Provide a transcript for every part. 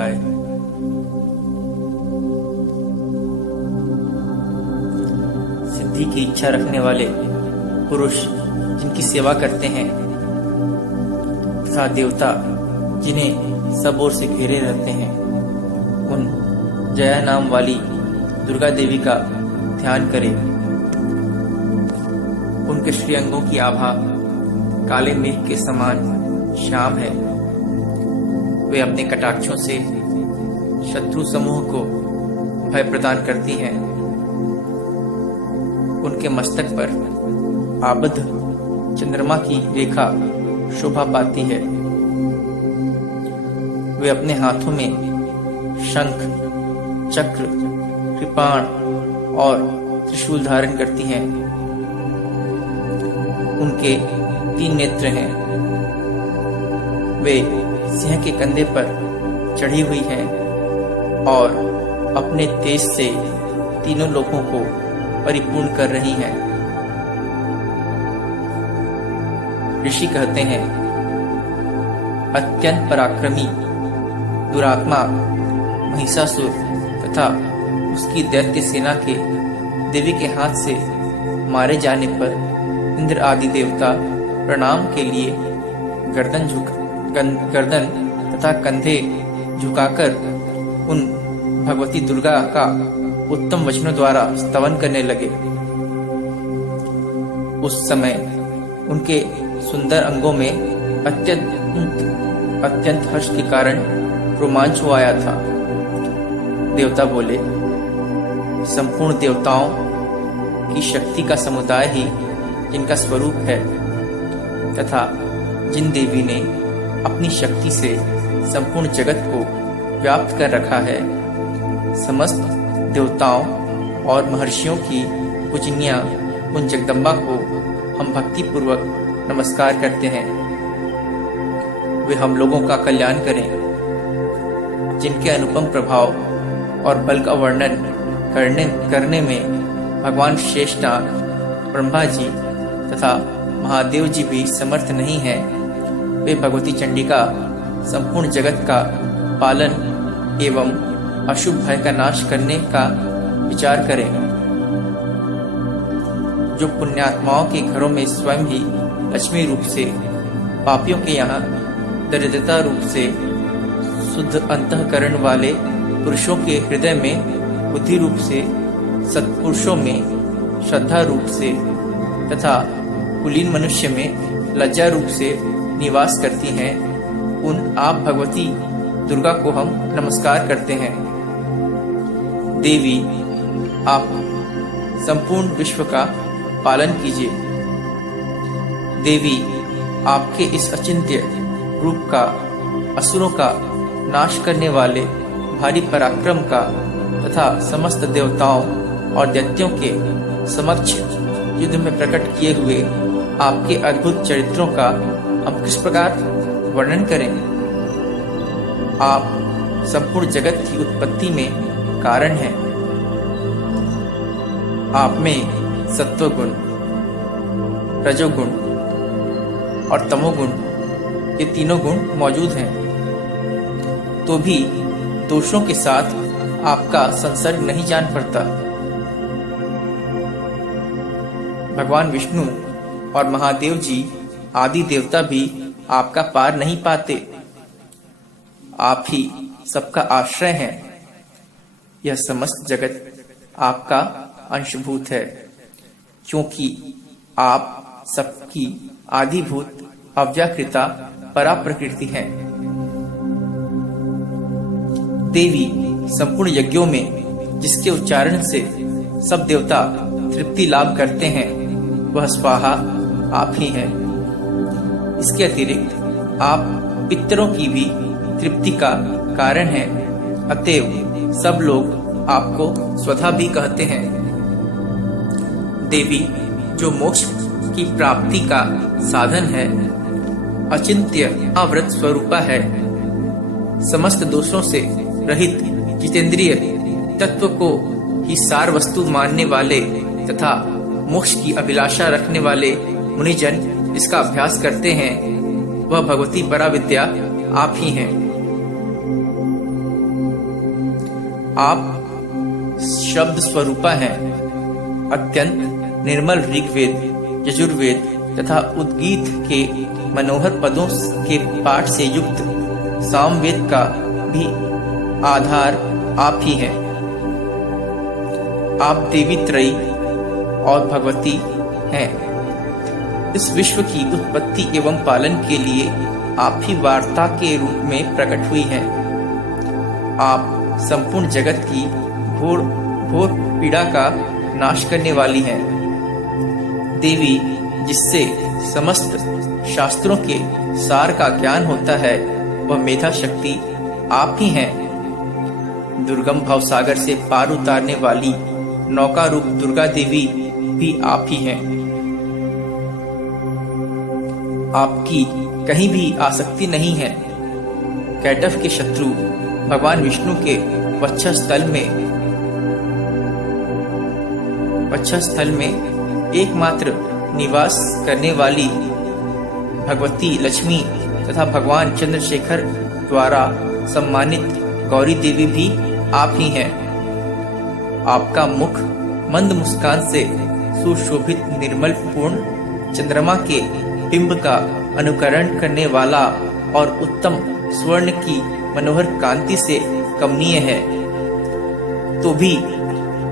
निकाय। सिद्धि की इच्छा रखने वाले पुरुष जिनकी सेवा करते हैं तथा देवता जिन्हें सब ओर से घेरे रहते हैं, उन जया नाम वाली दुर्गा देवी का ध्यान करें। उनके श्रीअंगों की आभा काले मेघ के समान श्याम है। वे अपने कटाक्षों से शत्रु समूह को भय प्रदान करती हैं। उनके मस्तक पर आबद्ध चंद्रमा की रेखा शोभा पाती है। वे अपने हाथों में शंख, चक्र, कृपाण और त्रिशूल धारण करती हैं। उनके 3 नेत्र हैं। वे सिंह के कंधे पर चढ़ी हुई हैं और अपने तेज से तीनों लोगों को परिपूर्ण कर रही हैं। ऋषि कहते हैं, अत्यंत पराक्रमी दुरात्मा महिषासुर तथा उसकी दैत्य सेना के देवी के हाथ से मारे जाने पर इंद्र आदि देवता प्रणाम के लिए गर्दन तथा कंधे झुकाकर उन भगवती दुर्गा का उत्तम वचनों द्वारा स्तवन करने लगे। उस समय उनके सुंदर अंगों में अत्यंत हर्ष के कारण रोमांच हो आया था। देवता बोले, संपूर्ण देवताओं की शक्ति का समुदाय ही जिनका स्वरूप है तथा जिन देवी ने अपनी शक्ति से संपूर्ण जगत को व्याप्त कर रखा है, समस्त देवताओं और महर्षियों की पूजनीय उन जगदम्बा को हम भक्ति पूर्वक नमस्कार करते हैं। वे हम लोगों का कल्याण करें। जिनके अनुपम प्रभाव और बल का वर्णन करने में भगवान शेषनाग, ब्रह्मा जी तथा महादेव जी भी समर्थ नहीं है, वे भगवती चंडिका संपूर्ण जगत का पालन एवं अशुभ भय का नाश करने का विचार करें। जो पुण्यात्माओं के घरों में स्वयं ही लक्ष्मी रूप से, पापियों के यहाँ दरिद्रता रूप से, शुद्ध अंतःकरण वाले पुरुषों के हृदय में बुद्धि रूप से, सत्पुरुषों में श्रद्धा रूप से तथा कुलीन मनुष्य में लज्जा रूप से निवास करती हैं, उन आप भगवती दुर्गा को हम नमस्कार करते हैं। देवी, आप संपूर्ण विश्व का पालन कीजिए। देवी, आपके इस अचिंत्य रूप का असुरों का नाश करने वाले भारी पराक्रम का तथा समस्त देवताओं और दैत्यों के समक्ष युद्ध में प्रकट किए हुए आपके अद्भुत चरित्रों का हम किस प्रकार वर्णन करें। आप संपूर्ण जगत की उत्पत्ति में कारण हैं। आप में सत्वगुण, रजोगुण और तमोगुण, ये तीनों गुण मौजूद हैं, तो भी दोषों के साथ आपका संसर्ग नहीं जान पड़ता। भगवान विष्णु और महादेव जी आदि देवता भी आपका पार नहीं पाते। आप ही सबका आश्रय हैं। यह समस्त जगत आपका अंशभूत है, क्योंकि आप सबकी आदिभूत अव्याकृता परा प्रकृति हैं। देवी, संपूर्ण यज्ञों में जिसके उच्चारण से सब देवता तृप्ति लाभ करते हैं, वह स्वाहा आप ही हैं। इसके अतिरिक्त आप पितरों की भी तृप्ति का कारण हैं, अतएव सब लोग आपको स्वधा भी कहते हैं। देवी, जो मोक्ष की प्राप्ति का साधन है, अचिंत्य अव्रत स्वरूपा है, समस्त दोषों से रहित जितेंद्रिय तत्व को ही सार वस्तु मानने वाले तथा मोक्ष की अभिलाषा रखने वाले मुनिजन जिसका अभ्यास करते हैं, वह भगवती पराविद्या आप ही हैं। आप शब्द स्वरूपा हैं। अत्यंत निर्मल ऋग्वेद, यजुर्वेद तथा उद्गीत के मनोहर पदों के पाठ से युक्त सामवेद का भी आधार आप ही हैं। आप देवी त्रयी और भगवती हैं। इस विश्व की उत्पत्ति एवं पालन के लिए आप ही वार्ता के रूप में प्रकट हुई हैं। आप संपूर्ण जगत की घोर घोर पीड़ा का नाश करने वाली हैं। देवी, जिससे समस्त शास्त्रों के सार का ज्ञान होता है, वह मेधा शक्ति आप ही हैं। दुर्गम भवसागर से पार उतारने वाली नौका रूप दुर्गा देवी भी आप ही हैं। आपकी कहीं भी आसक्ति नहीं है। कैटव के शत्रु भगवान विष्णु के वक्षस्थल में एकमात्र निवास करने वाली भगवती लक्ष्मी तथा भगवान चंद्रशेखर द्वारा सम्मानित गौरी देवी भी आप ही हैं। आपका मुख मंद मुस्कान से सुशोभित निर्मल पूर्ण चंद्रमा के बिंब का अनुकरण करने वाला और उत्तम स्वर्ण की मनोहर कांति से कमनीय है। तो भी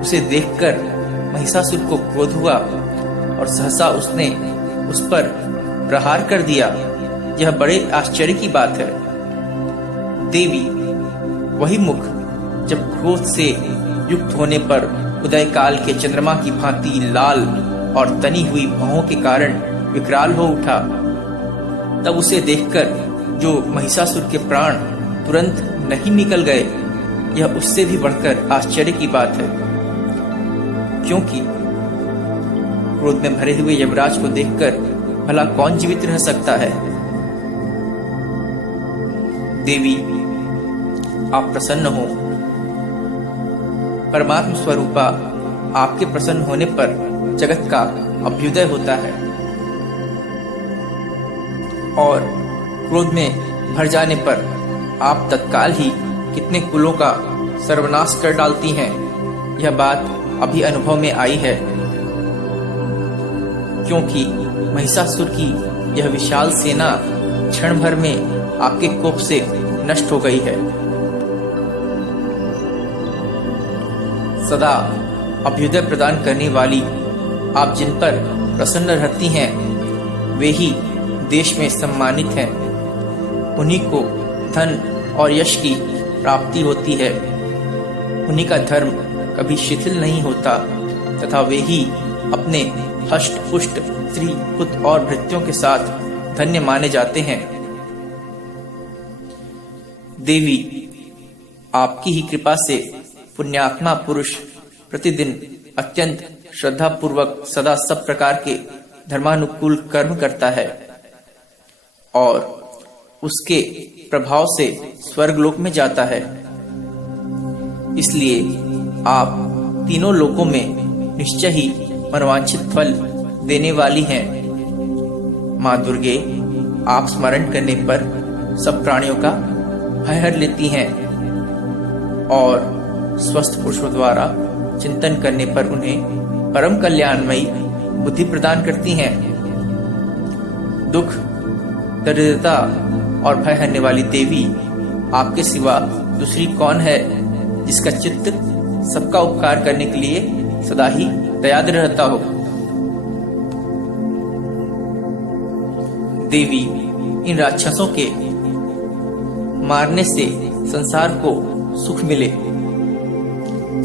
उसे देखकर महिषासुर को क्रोध हुआ और सहसा उसने उस पर प्रहार कर दिया। यह बड़े आश्चर्य की बात है। देवी, वही मुख जब क्रोध से युक्त होने पर उदय काल के चंद्रमा की भांति लाल और तनी हुई भौहों के कारण विकराल हो उठा, तब उसे देखकर जो महिषासुर के प्राण तुरंत नहीं निकल गए, यह उससे भी बढ़कर आश्चर्य की बात है। क्योंकि क्रोध में भरे हुए यमराज को देखकर भला कौन जीवित रह सकता है। देवी, आप प्रसन्न हो। परमात्म स्वरूपा आपके प्रसन्न होने पर जगत का अभ्युदय होता है और क्रोध में भर जाने पर आप तत्काल ही कितने कुलों का सर्वनाश कर डालती हैं। यह बात अभी अनुभव में आई है। क्योंकि महिषासुर की यह विशाल सेना क्षण भर में आपके कोप से नष्ट हो गई है। सदा अभ्युदय प्रदान करने वाली आप जिन पर प्रसन्न रहती हैं, वे ही देश में सम्मानित हैं। उन्हीं को धन और यश की प्राप्ति होती है। उन्हीं का धर्म कभी शिथिल नहीं होता तथा वे ही अपने हष्ट पुष्ट स्त्री पुत्र और भृत्यों के साथ धन्य माने जाते हैं। देवी, आपकी ही कृपा से पुण्यात्मा पुरुष प्रतिदिन अत्यंत श्रद्धा पूर्वक सदा सब प्रकार के धर्मानुकूल कर्म करता है और उसके प्रभाव से स्वर्गलोक में जाता है। इसलिए आप तीनों लोकों में निश्चय ही मनोवांछित फल देने वाली हैं। माँ दुर्गे, आप स्मरण करने पर सब प्राणियों का भय हर लेती हैं और स्वस्थ पुरुषों द्वारा चिंतन करने पर उन्हें परम कल्याणमयी बुद्धि प्रदान करती हैं। दुख, दरिद्रता और भय हरने वाली देवी, आपके सिवा दूसरी कौन है जिसका चित्त सबका उपकार करने के लिए सदा ही दयाद्र रहता हो। देवी, इन राक्षसों के मारने से संसार को सुख मिले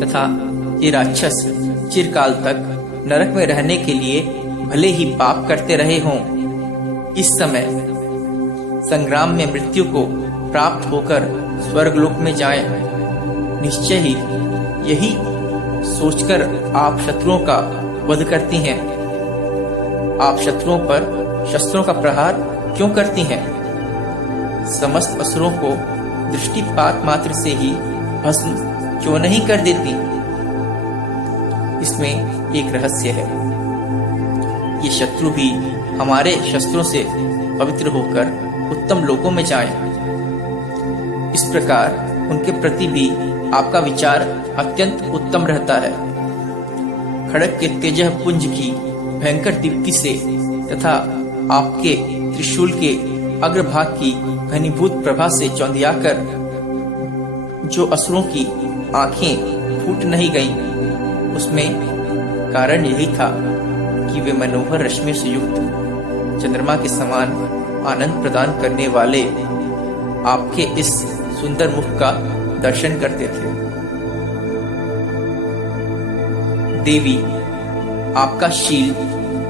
तथा ये राक्षस चिरकाल तक नरक में रहने के लिए भले ही पाप करते रहे हों, इस समय संग्राम में मृत्यु को प्राप्त होकर स्वर्गलोक में जाएं। निश्चय ही यही सोचकर आप शत्रुओं का वध करती हैं। आप शत्रुओं पर शस्त्रों का प्रहार क्यों करती हैं? समस्त असुरों को दृष्टिपात मात्र से ही भस्म क्यों नहीं कर देती? इसमें एक रहस्य है। ये शत्रु भी हमारे शस्त्रों से पवित्र होकर उत्तम लोकों में जाएं। इस प्रकार उनके प्रति भी आपका विचार अत्यंत उत्तम रहता है। खड़ग के तेजह पुंज की भयंकर दीप्ति से तथा आपके त्रिशूल के अग्रभाग की घनीभूत प्रभा से चौंधियाकर जो असुरों की आंखें फूट नहीं गईं, उसमें कारण यही था कि वे मनोहर रश्मि से युक्त चंद्रमा के समान आनंद प्रदान करने वाले आपके इस सुंदर मुख का दर्शन करते थे। देवी, आपका शील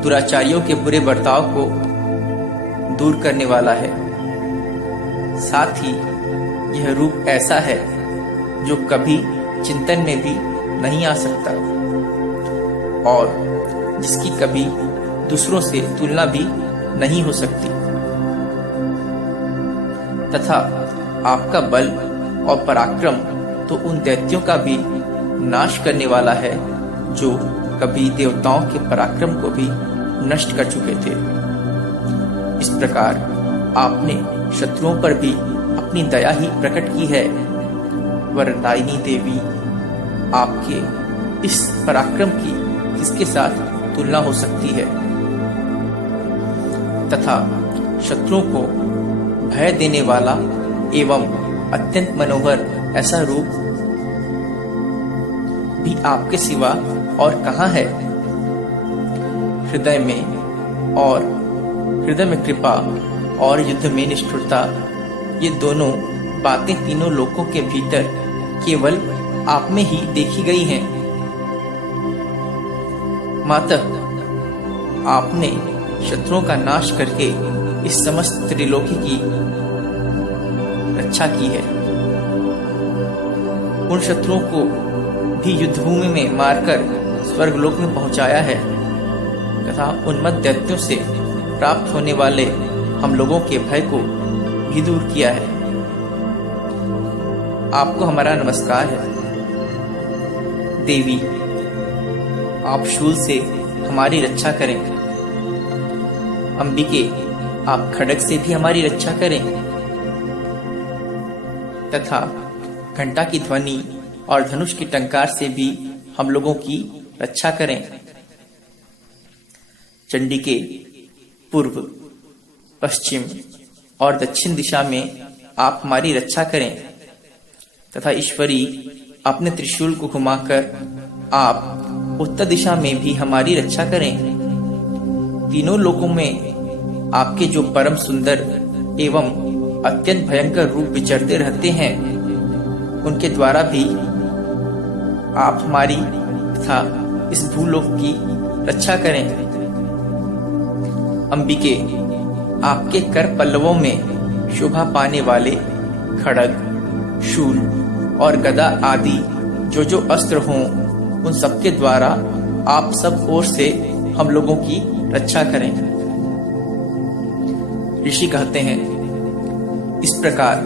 दुराचारियों के बुरे बर्ताव को दूर करने वाला है। साथ ही यह रूप ऐसा है जो कभी चिंतन में भी नहीं आ सकता और जिसकी कभी दूसरों से तुलना भी नहीं हो सकती, तथा आपका बल और पराक्रम तो उन दैत्यों का भी नाश करने वाला है जो कभी देवताओं के पराक्रम को भी नष्ट कर चुके थे। इस प्रकार आपने शत्रुओं पर भी अपनी दया ही प्रकट की है। वरदायिनी देवी, आपके इस पराक्रम की किसके साथ तुलना हो सकती है, तथा शत्रुओं को भय देने वाला एवं अत्यंत मनोहर ऐसा रूप भी आपके सिवा और कहाँ है। हृदय में कृपा और युद्ध में निष्ठुरता, ये दोनों बातें तीनों लोकों के भीतर केवल आप में ही देखी गई हैं। मातः आपने शत्रुओं का नाश करके इस समस्त त्रिलोकी की रक्षा की है। उन शत्रुओं को भी युद्धभूमि में मारकर स्वर्गलोक में पहुंचाया है तथा उन्मत्त दैत्यों से प्राप्त होने वाले हम लोगों के भय को भी दूर किया है। आपको हमारा नमस्कार है। देवी, आप शूल से हमारी रक्षा करें। अंबिके, आप खड्ग से भी हमारी रक्षा करें तथा घंटा की ध्वनि और धनुष की टंकार से भी हम लोगों की रक्षा करें। चंडी के पूर्व, पश्चिम और दक्षिण दिशा में आप हमारी रक्षा करें तथा ईश्वरी, अपने त्रिशूल को घुमाकर आप उत्तर दिशा में भी हमारी रक्षा करें। तीनों लोकों में आपके जो परम सुंदर एवं अत्यंत भयंकर रूप विचरते रहते हैं, उनके द्वारा भी आप हमारी तथा इस भूलोक की रक्षा करें। अंबिके, आपके कर पल्लवों में शोभा पाने वाले खड्ग, शूल और गदा आदि जो अस्त्र हों, उन सबके द्वारा आप सब ओर से हम लोगों की रक्षा करें। ऋषि कहते हैं, इस प्रकार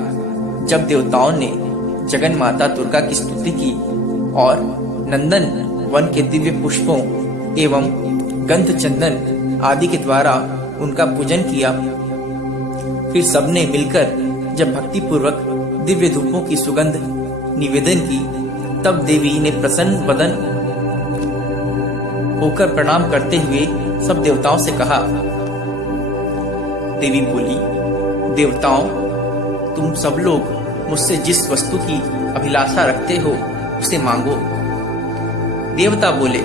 जब देवताओं ने जगन माता दुर्गा की स्तुति की और नंदन वन के दिव्य पुष्पों एवं गंध चंदन आदि के द्वारा उनका पूजन किया, फिर सबने मिलकर जब भक्ति पूर्वक दिव्य धूपों की सुगंध निवेदन की, तब देवी ने प्रसन्न वदन होकर प्रणाम करते हुए सब देवताओं से कहा। देवी बोली, देवताओं, तुम सब लोग मुझसे जिस वस्तु की अभिलाषा रखते हो उसे मांगो। देवता बोले,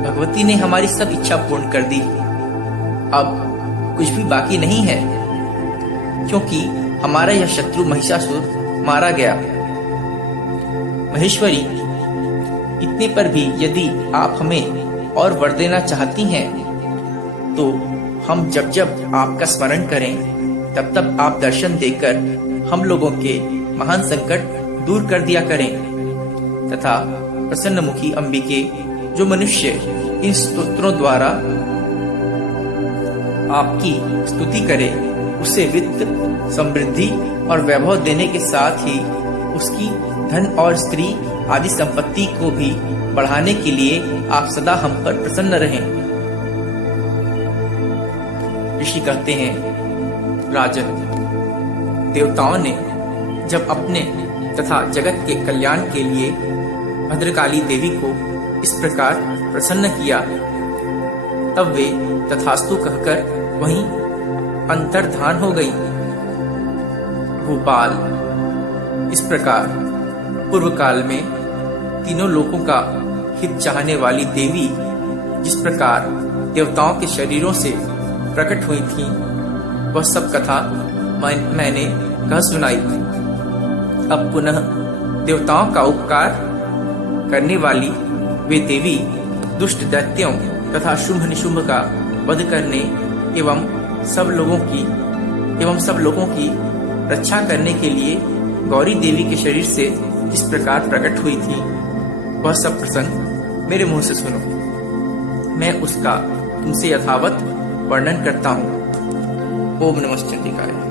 भगवती ने हमारी सब इच्छा पूर्ण कर दी, अब कुछ भी बाकी नहीं है, क्योंकि हमारा यह शत्रु महिषासुर मारा गया। महेश्वरी, इतने पर भी यदि आप हमें और वर देना चाहती हैं, तो हम जब जब आपका स्मरण करें तब तब आप दर्शन देकर हम लोगों के महान संकट दूर कर दिया करें तथा प्रसन्न मुखी अंबिके, जो मनुष्य इन स्तोत्रों द्वारा आपकी स्तुति करे, उसे वित्त, समृद्धि और वैभव देने के साथ ही उसकी धन और स्त्री आदि संपत्ति को भी बढ़ाने के लिए आप सदा हम पर प्रसन्न रहें। ऋषि कहते हैं, राजन, देवताओं ने जब अपने तथा जगत के कल्याण के लिए भद्रकाली देवी को इस प्रकार प्रसन्न किया। तब वे तथास्तु कहकर वहीं अंतर्धान हो गई। भूपाल। इस प्रकार पूर्व काल में तीनों लोकों का हित चाहने वाली देवी जिस प्रकार देवताओं के शरीरों से प्रकट हुई थी, वह सब कथा मैंने कह सुनाई। अब पुनः देवताओं का उपकार करने वाली वे देवी दुष्ट दैत्यों तथा शुंभ निशुंभ का वध करने एवं सब लोगों की रक्षा करने के लिए गौरी देवी के शरीर से जिस प्रकार प्रकट हुई थी, वह सब प्रसंग मेरे मुंह से सुनो। मैं उसका तुमसे यथावत वर्णन करता हूँ। ओम नमः चंडिकाय।